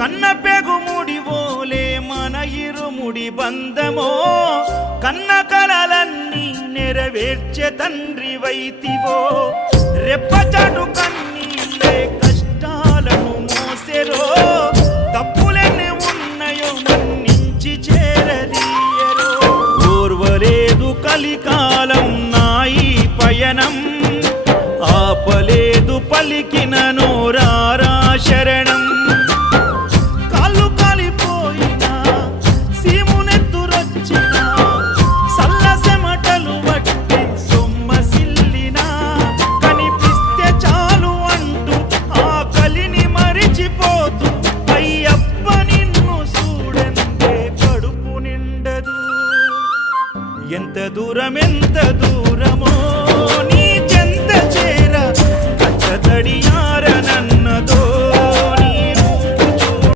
కన్న పెగుముడి ఓలే మన ఇరుముడి బంధమో కన్న కలలన్నీ నెరవేర్చే తండ్రి వైతివో రెప్పచాటు కన్నీళ్ళే కష్టాలను మోసెరో తప్పులెన్ని ఉన్నాయో మన్నించి చేరదీయరో ఓర్వలేదు కలికాలం నాయి పయనం ఆపలేదు పలికిన నోరారా శరణం కాళ్ళు కాలిపోయినా సీమునెత్తురొచ్చినా సల్ల సెమటలు వట్టి సొమ్మసిల్లినా కనిపిస్తే చాలు అంటూ ఆ కలిని మరిచిపోతూ అయ్యప్ప నిన్ను చూడందే కడుపు నిండదు ఎంత దూరం